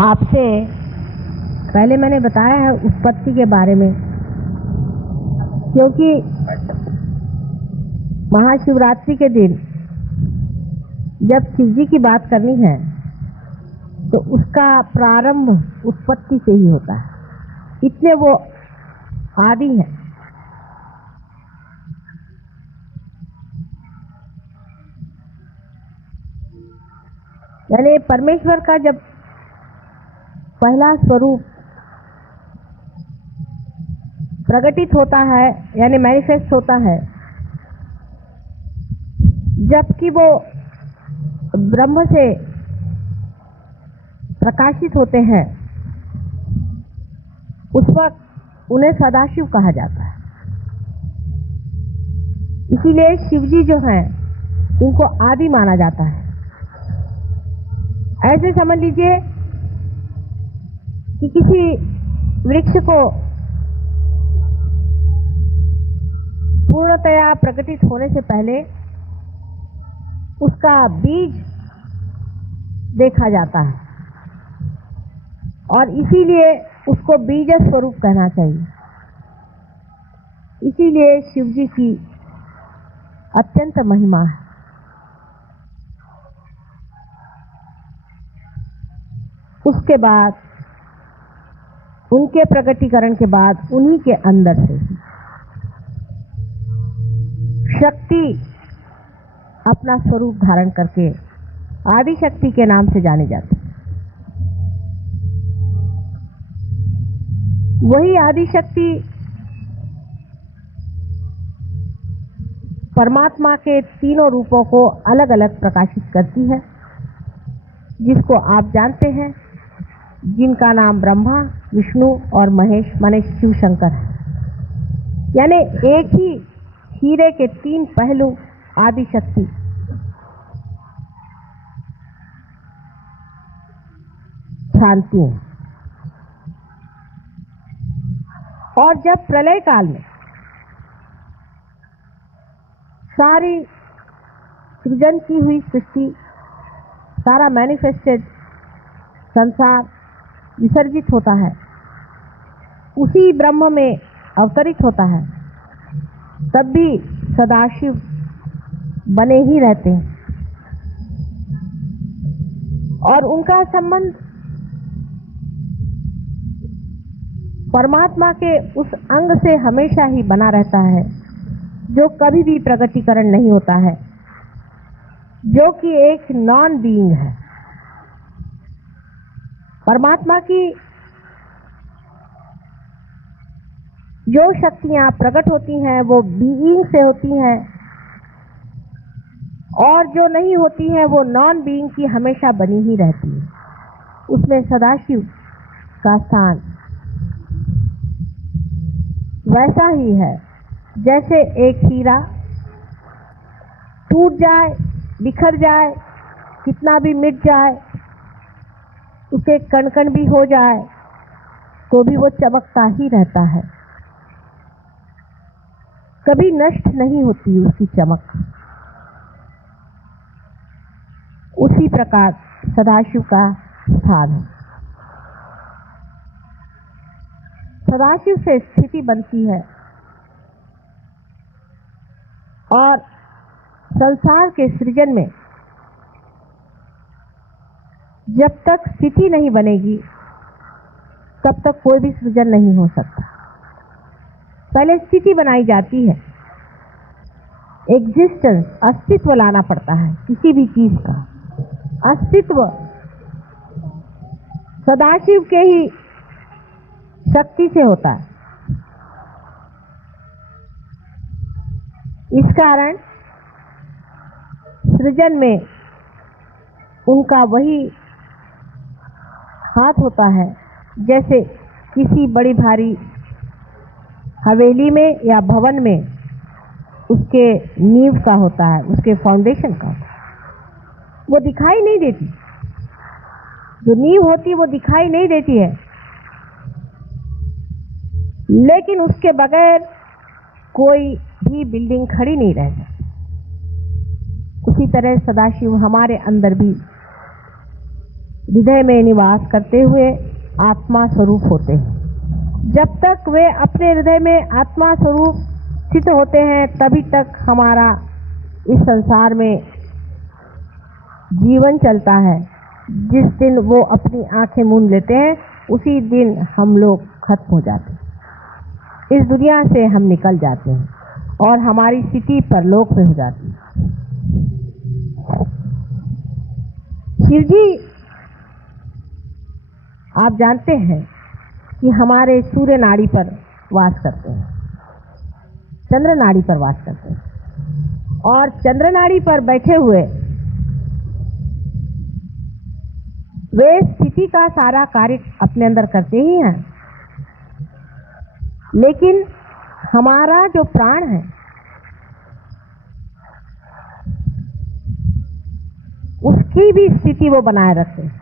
आपसे पहले मैंने बताया है उत्पत्ति के बारे में, क्योंकि महाशिवरात्रि के दिन जब शिव जी की बात करनी है तो उसका प्रारंभ उत्पत्ति से ही होता है, इसलिए वो आदि है। यानी परमेश्वर का जब पहला स्वरूप प्रकटित होता है यानी मैनिफेस्ट होता है, जबकि वो ब्रह्म से प्रकाशित होते हैं, उस वक्त उन्हें सदाशिव कहा जाता है। इसीलिए शिव जी जो हैं इनको आदि माना जाता है। ऐसे समझ लीजिए कि किसी वृक्ष को पूर्णतया प्रकटित होने से पहले उसका बीज देखा जाता है और इसीलिए उसको बीज स्वरूप कहना चाहिए। इसीलिए शिव जी की अत्यंत महिमा है। उसके बाद उनके प्रकटीकरण के बाद उन्हीं के अंदर से शक्ति अपना स्वरूप धारण करके आदि शक्ति के नाम से जाने जाती है। वही आदि शक्ति परमात्मा के तीनों रूपों को अलग अलग प्रकाशित करती है, जिसको आप जानते हैं, जिनका नाम ब्रह्मा, विष्णु और महेश माने शिव शंकर है। यानी एक ही हीरे के तीन पहलू आदि शक्ति। शांति है। और जब प्रलय काल में सारी सृजन की हुई सृष्टि, सारा मैनिफेस्टेड संसार विसर्जित होता है, उसी ब्रह्म में अवतरित होता है, तब भी सदाशिव बने ही रहते हैं और उनका संबंध परमात्मा के उस अंग से हमेशा ही बना रहता है जो कभी भी प्रकटीकरण नहीं होता है, जो कि एक नॉन बीइंग है। परमात्मा की जो शक्तियां प्रकट होती हैं वो बीइंग से होती हैं और जो नहीं होती हैं वो नॉन बीइंग की हमेशा बनी ही रहती है। उसमें सदाशिव का स्थान वैसा ही है जैसे एक हीरा टूट जाए, बिखर जाए, कितना भी मिट जाए, उसे कण कण भी हो जाए तो भी वो चमकता ही रहता है, कभी नष्ट नहीं होती उसकी चमक। उसी प्रकार सदाशिव का स्थान है। सदाशिव से स्थिति बनती है और संसार के सृजन में जब तक स्थिति नहीं बनेगी तब तक कोई भी सृजन नहीं हो सकता। पहले स्थिति बनाई जाती है, एग्जिस्टेंस, अस्तित्व लाना पड़ता है किसी भी चीज का। अस्तित्व सदाशिव के ही शक्ति से होता है। इस कारण सृजन में उनका वही हाथ होता है जैसे किसी बड़ी भारी हवेली में या भवन में उसके नींव का होता है, उसके फाउंडेशन का होता है। वो दिखाई नहीं देती, जो नींव होती है वो दिखाई नहीं देती है, लेकिन उसके बगैर कोई भी बिल्डिंग खड़ी नहीं रह सकती। उसी तरह सदाशिव हमारे अंदर भी हृदय में निवास करते हुए आत्मा स्वरूप होते हैं। जब तक वे अपने हृदय में आत्मा स्वरूप स्थित होते हैं तभी तक हमारा इस संसार में जीवन चलता है। जिस दिन वो अपनी आंखें मूंद लेते हैं उसी दिन हम लोग खत्म हो जाते हैं, इस दुनिया से हम निकल जाते हैं और हमारी स्थिति परलोक में हो जाती है। शिव जी, आप जानते हैं कि हमारे सूर्य नाड़ी पर वास करते हैं, चंद्र नाड़ी पर वास करते हैं और चंद्र नाड़ी पर बैठे हुए वे स्थिति का सारा कार्य अपने अंदर करते ही हैं। लेकिन हमारा जो प्राण है उसकी भी स्थिति वो बनाए रखते हैं।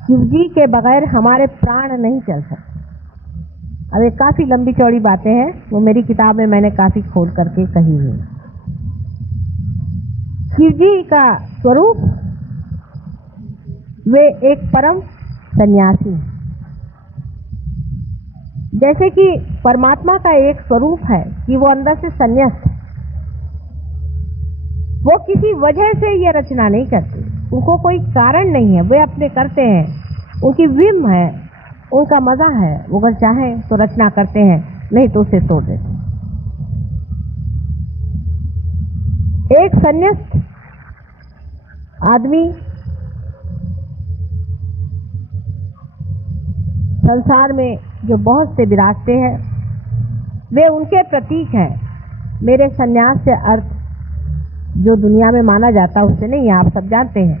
शिव जी के बगैर हमारे प्राण नहीं चल सकते। अब ये काफी लंबी चौड़ी बातें हैं, वो मेरी किताब में मैंने काफी खोल करके कही हुई। शिव जी का स्वरूप, वे एक परम सन्यासी हैं। जैसे कि परमात्मा का एक स्वरूप है कि वो अंदर से संन्यास्त है, वो किसी वजह से ये रचना नहीं करते, उनको कोई कारण नहीं है, वे अपने करते हैं, उनकी विम है, उनका मजा है, वो अगर चाहें तो रचना करते हैं, नहीं तो उसे तोड़ देते हैं। एक संन्यास्त आदमी संसार में जो बहुत से विराजते हैं वे उनके प्रतीक हैं। मेरे संन्यास से अर्थ जो दुनिया में माना जाता है उससे नहीं है, आप सब जानते हैं।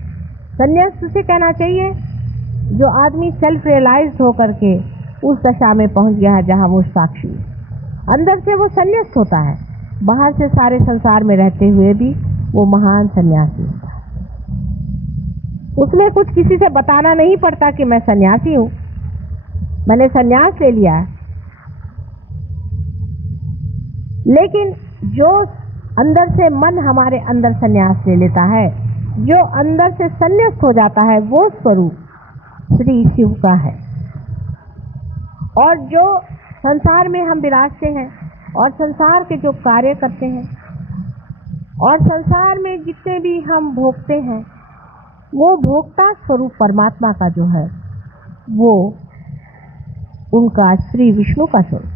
संन्यास उसे कहना चाहिए जो आदमी सेल्फ रियलाइज होकर के उस दशा में पहुंच गया है जहां वो साक्षी है। अंदर से वो संन्यास्त होता है, बाहर से सारे संसार में रहते हुए भी वो महान सन्यासी होता है। उसमें कुछ किसी से बताना नहीं पड़ता कि मैं सन्यासी हूं, मैंने सन्यास ले लिया है। लेकिन जो अंदर से मन हमारे अंदर सन्यास ले लेता है, जो अंदर से संन्यास्त हो जाता है, वो स्वरूप श्री शिव का है। और जो संसार में हम विराजते हैं और संसार के जो कार्य करते हैं और संसार में जितने भी हम भोगते हैं, वो भोक्ता स्वरूप परमात्मा का जो है वो उनका श्री विष्णु का स्वरूप।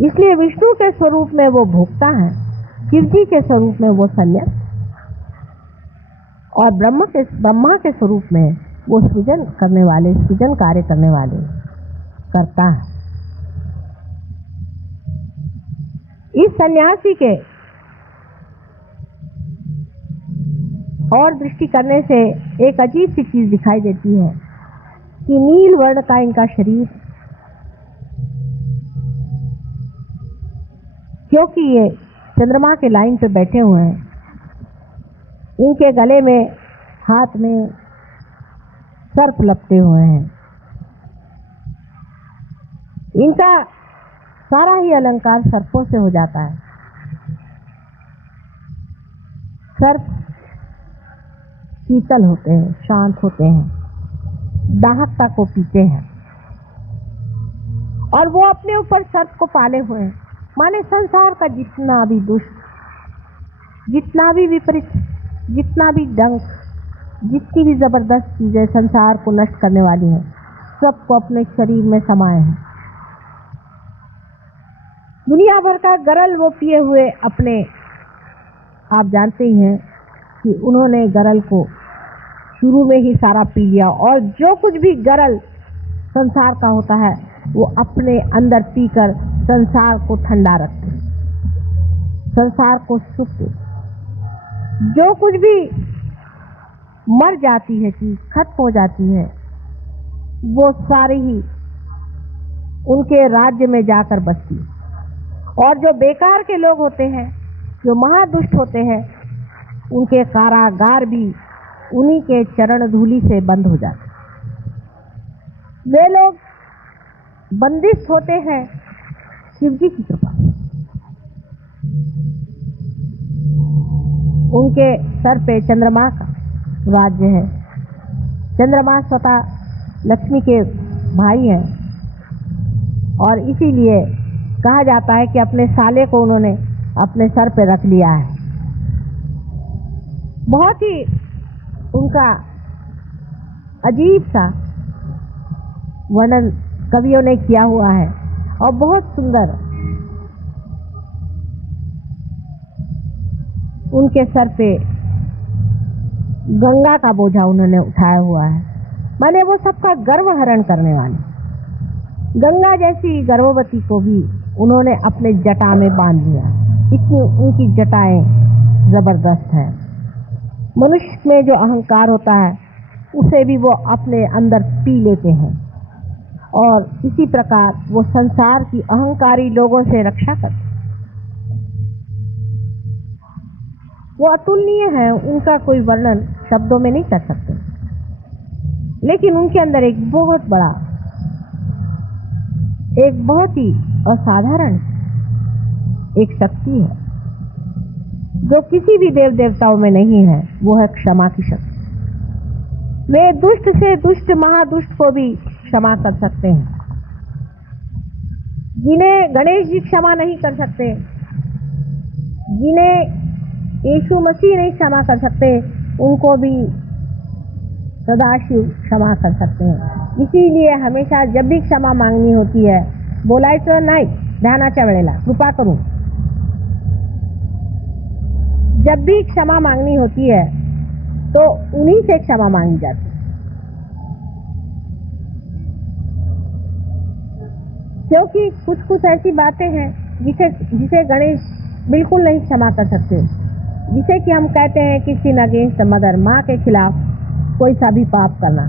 इसलिए विष्णु के स्वरूप में वो भोक्ता है, शिव जी के स्वरूप में वो संन्यास, और ब्रह्मा के स्वरूप में वो सृजन करने वाले, सृजन कार्य करने वाले करता है। इस सन्यासी के और दृष्टि करने से एक अजीब सी चीज दिखाई देती है कि नील वर्ण का इनका शरीर, क्योंकि ये चंद्रमा के लाइन पे बैठे हुए हैं, इनके गले में हाथ में सर्प लपटे हुए हैं, इनका सारा ही अलंकार सर्पों से हो जाता है। सर्प शीतल होते हैं, शांत होते हैं, दाहकता को पीते हैं, और वो अपने ऊपर सर्प को पाले हुए हैं। माने संसार का जितना भी दुष्ट, जितना भी विपरीत, जितना भी डंक, जितनी भी जबरदस्त चीजें संसार को नष्ट करने वाली हैं, सबको अपने शरीर में समाये हैं। दुनिया भर का गरल वो पिए हुए अपने, आप जानते ही हैं कि उन्होंने गरल को शुरू में ही सारा पी लिया, और जो कुछ भी गरल संसार का होता है वो अपने अंदर पीकर संसार को ठंडा रखते, संसार को सुख देते। जो कुछ भी मर जाती है चीज, खत्म हो जाती है, वो सारी ही उनके राज्य में जाकर बसती। और जो बेकार के लोग होते हैं, जो महादुष्ट होते हैं, उनके कारागार भी उन्हीं के चरण धूलि से बंद हो जाते। वे लोग बंदिश होते हैं शिव जी की कृपा। उनके सर पे चंद्रमा का राज्य है। चंद्रमा स्वतः लक्ष्मी के भाई हैं और इसीलिए कहा जाता है कि अपने साले को उन्होंने अपने सर पे रख लिया है। बहुत ही उनका अजीब सा वर्णन कवियों ने किया हुआ है और बहुत सुंदर उनके सर पे गंगा का बोझा उन्होंने उठाया हुआ है। माने वो सबका गर्व हरण करने वाली गंगा जैसी गर्भवती को भी उन्होंने अपने जटा में बांध लिया। इतनी उनकी जटाएं जबरदस्त हैं। मनुष्य में जो अहंकार होता है उसे भी वो अपने अंदर पी लेते हैं और इसी प्रकार वो संसार की अहंकारी लोगों से रक्षा करते। वो अतुलनीय है, उनका कोई वर्णन शब्दों में नहीं कर सकते, लेकिन उनके अंदर एक बहुत बड़ा, एक बहुत ही असाधारण एक शक्ति है जो किसी भी देव देवताओं में नहीं है। वो है क्षमा की शक्ति। वे दुष्ट से दुष्ट महादुष्ट को भी क्षमा कर सकते हैं। जिन्हें गणेश जी क्षमा नहीं कर सकते, जिन्हें यीशु मसीह नहीं क्षमा कर सकते, उनको भी सदाशिव क्षमा कर सकते हैं। इसीलिए हमेशा जब भी क्षमा मांगनी होती है, बोलायचं नाही ध्यानाच्या वेळेला कृपा करून, जब भी क्षमा मांगनी होती है तो उन्हीं से क्षमा मांगी जाती है, क्योंकि कुछ कुछ ऐसी बातें हैं जिसे गणेश बिल्कुल नहीं क्षमा कर सकते। जिसे कि हम कहते हैं कि सिन अगेंस्ट मदर, माँ के खिलाफ कोई सा भी पाप करना,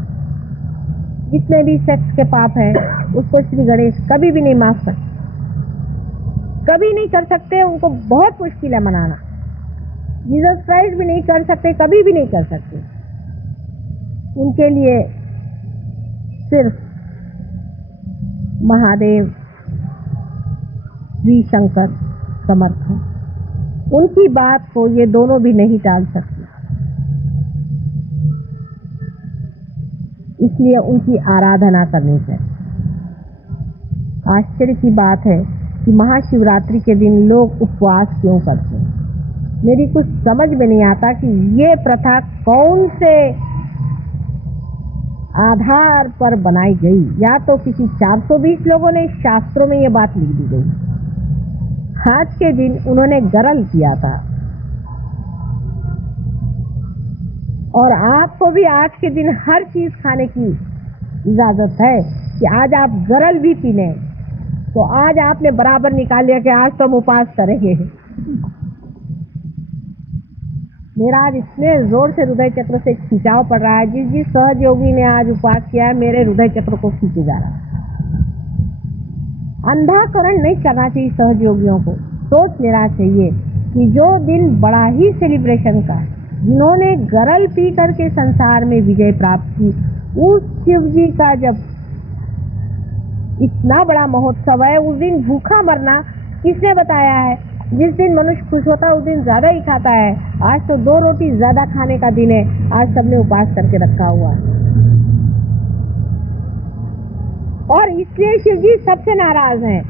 जितने भी सेक्स के पाप हैं उसको श्री गणेश कभी भी नहीं माफ सकते, कभी नहीं कर सकते। उनको बहुत मुश्किल है मनाना। जीसस क्राइस्ट भी नहीं कर सकते, कभी भी नहीं कर सकते। उनके लिए सिर्फ महादेव, श्री शंकर समर्थ हैं। उनकी बात को ये दोनों भी नहीं टाल सकते, इसलिए उनकी आराधना करनी चाहिए। आश्चर्य की बात है कि महाशिवरात्रि के दिन लोग उपवास क्यों करते हैं। मेरी कुछ समझ में नहीं आता कि ये प्रथा कौन से आधार पर बनाई गई। या तो किसी 420 लोगों ने शास्त्रों में ये बात लिख दी गई। आज के दिन उन्होंने गरल किया था और आपको भी आज के दिन हर चीज खाने की इजाजत है कि आज आप गरल भी पी लें। तो आज आपने बराबर निकाल लिया कि आज तो हम उपवास करेंगे। मेरा आज इतने जोर से हृदय चक्र से खिंचाव पड़ रहा है। जिस सहज योगी ने आज उपवास किया है, मेरे हृदय चक्र को खींचे जा रहा है। अंधाकरण नहीं करना चाहिए सहज योगियों को। सोच लेना चाहिए कि जो दिन बड़ा ही सेलिब्रेशन का, जिन्होंने गरल पी करके संसार में विजय प्राप्त की, उस शिव जी का जब इतना बड़ा महोत्सव है, उस दिन भूखा मरना किसने बताया है। जिस दिन मनुष्य खुश होता है उस दिन ज्यादा ही खाता है। आज तो 2 रोटी ज्यादा खाने का दिन है, आज सबने उपवास करके रखा हुआ है और इसलिए शिव जी सबसे नाराज हैं।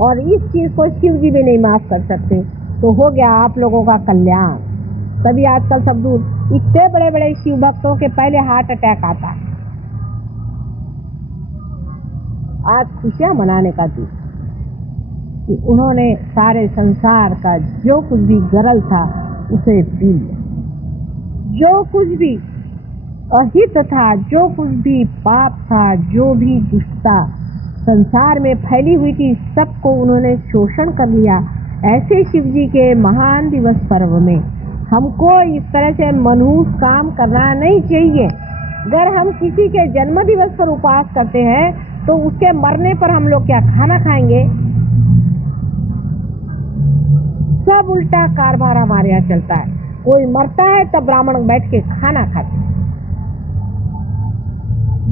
और इस चीज को शिव जी भी नहीं माफ कर सकते। तो हो गया आप लोगों का कल्याण। तभी आजकल सब दूर इतने बड़े बड़े शिव भक्तों के पहले हार्ट अटैक आता है। आज खुशियां मनाने का दिन कि उन्होंने सारे संसार का जो कुछ भी गरल था उसे पी लिया, जो कुछ भी अहित था, जो कुछ भी पाप था, जो भी दुष्टता संसार में फैली हुई थी, सबको उन्होंने शोषण कर लिया। ऐसे शिव जी के महान दिवस पर्व में हमको इस तरह से मनहूस काम करना नहीं चाहिए। अगर हम किसी के जन्म दिवस पर उपवास करते हैं तो उसके मरने पर हम लोग क्या खाना खाएंगे? सब उल्टा कारभार हमारे यहाँ चलता है। कोई मरता है तब ब्राह्मण बैठ के खाना खाते हैं।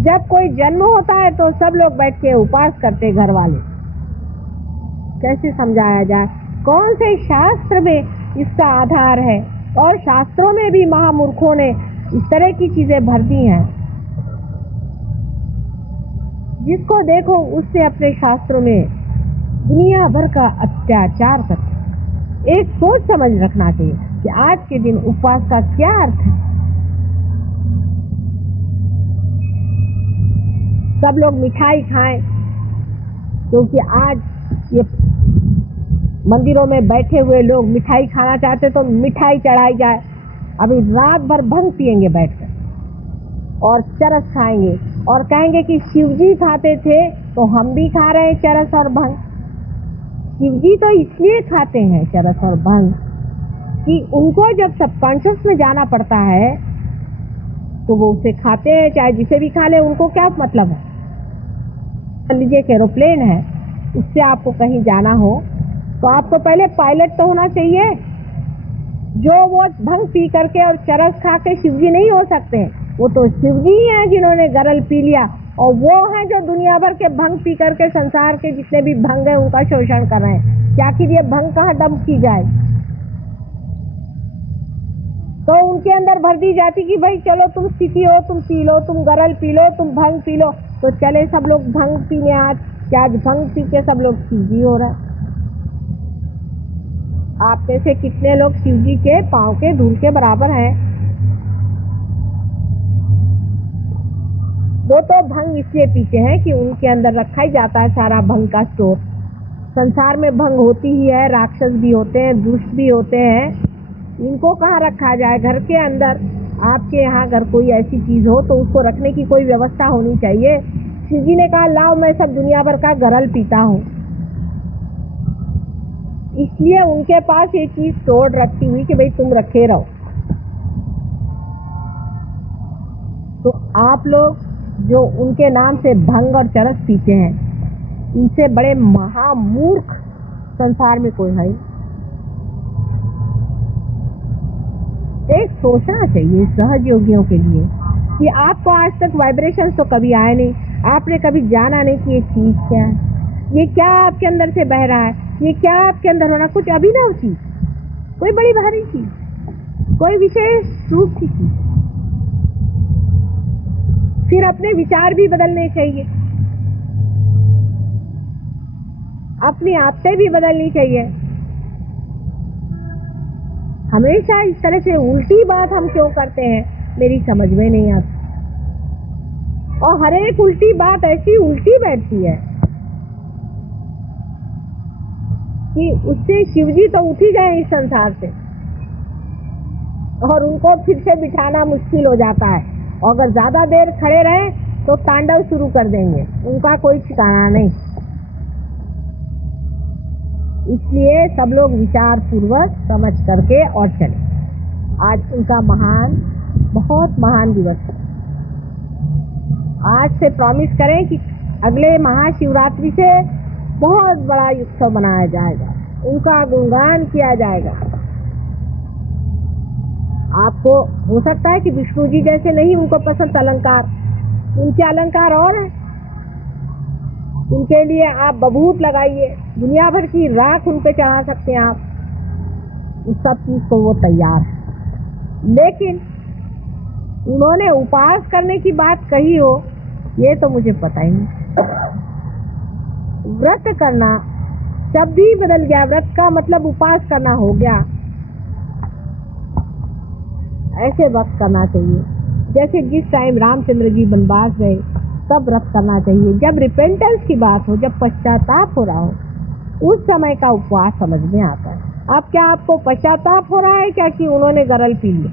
जब कोई जन्म होता है तो सब लोग बैठ के उपवास करते घर वाले। कैसे समझाया जाए? कौन से शास्त्र में इसका आधार है। और शास्त्रों में भी महामूर्खों ने इस तरह की चीजें भर दी हैं। जिसको देखो उससे अपने शास्त्रों में दुनिया भर का अत्याचार करते। एक सोच समझ रखना चाहिए कि आज के दिन उपवास का क्या अर्थ है। सब लोग मिठाई खाएं, क्योंकि आज ये मंदिरों में बैठे हुए लोग मिठाई खाना चाहते तो मिठाई चढ़ाई जाए। अभी रात भर भंग पिएंगे बैठकर और चरस खाएंगे और कहेंगे कि शिवजी खाते थे तो हम भी खा रहे हैं चरस और भंग। शिवजी तो इसलिए खाते हैं चरस और भंग कि उनको जब सबकॉन्शियस में जाना पड़ता है तो वो उसे खाते हैं, चाहे जिसे भी खा ले, उनको क्या मतलब है। मान लीजिए कि एरोप्लेन है, उससे आपको कहीं जाना हो तो आपको पहले पायलट तो होना चाहिए। जो वो भंग पी करके और चरस खा के शिवजी नहीं हो सकते, वो तो शिवजी ही हैं जिन्होंने गरल पी लिया, और वो हैं जो दुनिया भर के भंग पी करके संसार के जितने भी भंग है उनका शोषण कर रहे हैं। क्या कि ये भंग कहाँ डंप की जाए, तो उनके अंदर भर दी जाती कि भाई चलो तुम स्थिति हो, तुम पी लो, तुम गरल पी लो, तुम भंग पी लो। तो चले सब लोग भंग पीने आज, क्या आज भंग पी के सब लोग शिवजी हो रहा है। आप में से कितने लोग शिवजी के पांव के धूल के बराबर हैं। वो तो भंग इसलिए पीते हैं कि उनके अंदर रखा ही जाता है सारा भंग का स्टोर। संसार में भंग होती ही है, राक्षस भी होते हैं, दुष्ट भी होते हैं, इनको कहाँ रखा जाए। घर के अंदर आपके यहाँ अगर कोई ऐसी चीज हो तो उसको रखने की कोई व्यवस्था होनी चाहिए। शिवजी ने कहा लाओ मैं सब दुनिया भर का गरल पीता हूँ, इसलिए उनके पास ये चीज स्टोर रखी हुई कि भाई तुम रखे रहो। तो आप लोग जो उनके नाम से भंग और चरस पीते हैं, इनसे बड़े महामूर्ख संसार में कोई है। एक सोचना चाहिए सहज योगियों के लिए कि आपको आज तक वाइब्रेशन तो कभी आए नहीं, आपने कभी जाना नहीं कि ये चीज क्या है, ये क्या आपके अंदर से बह रहा है, ये क्या आपके अंदर होना, कुछ अभिनव चीज, कोई बड़ी भारी चीज, कोई विशेष रूप की चीज। फिर अपने विचार भी बदलने चाहिए, अपनी आदतें भी बदलनी चाहिए। हमेशा इस तरह से उल्टी बात हम क्यों करते हैं, मेरी समझ में नहीं आती। और हर एक उल्टी बात ऐसी उल्टी बैठती है कि उससे शिवजी तो उठ ही गए इस संसार से, और उनको फिर से बिठाना मुश्किल हो जाता है। और अगर ज्यादा देर खड़े रहे तो तांडव शुरू कर देंगे, उनका कोई ठिकाना नहीं। इसलिए सब लोग विचार पूर्वक समझ करके और चले। आज उनका महान, बहुत महान दिवस है। आज से प्रॉमिस करें कि अगले महाशिवरात्रि से बहुत बड़ा उत्सव मनाया जाएगा, उनका गुणगान किया जाएगा। आपको हो सकता है कि विष्णु जी जैसे नहीं उनको पसंद अलंकार, उनके अलंकार और हैं, उनके लिए आप बबूत लगाइए, दुनिया भर की राख उन पे चढ़ा सकते हैं आप, उस सब चीज को वो तैयार है। लेकिन उन्होंने उपवास करने की बात कही हो ये तो मुझे पता ही नहीं। व्रत करना शब्द ही बदल गया, व्रत का मतलब उपवास करना हो गया। ऐसे वक्त करना चाहिए जैसे जिस टाइम रामचंद्र जी वनवास गए तब व्रत करना चाहिए। जब रिपेंटेंस की बात हो, जब पश्चाताप हो रहा हो, उस समय का उपवास समझ में आता है। अब क्या आपको पश्चाताप हो रहा है क्या कि उन्होंने गरल पी लिया?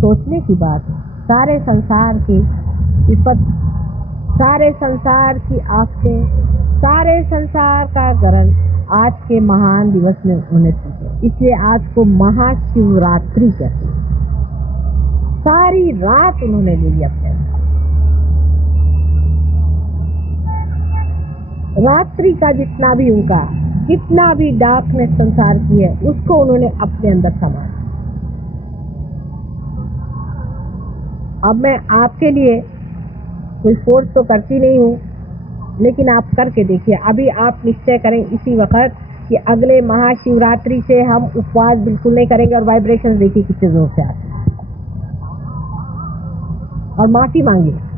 सोचने की बात है। सारे संसार के विपद, सारे संसार की आफतें, सारे संसार का गरल आज के महान दिवस में उन्हें पीते, इसलिए आज को महाशिवरात्रि कहते हैं। सारी रात उन्होंने ले लिया अपने रात्रि का जितना भी उनका, जितना भी डार्कनेस संसार की है उसको उन्होंने अपने अंदर समाया। अब मैं आपके लिए कोई फोर्स तो करती नहीं हूँ, लेकिन आप करके देखिए, अभी आप निश्चय करें इसी वक्त कि अगले महाशिवरात्रि से हम उपवास बिल्कुल नहीं करेंगे, और वाइब्रेशन देखिए कितने जोर से आते हैं। और माफी मांगिए।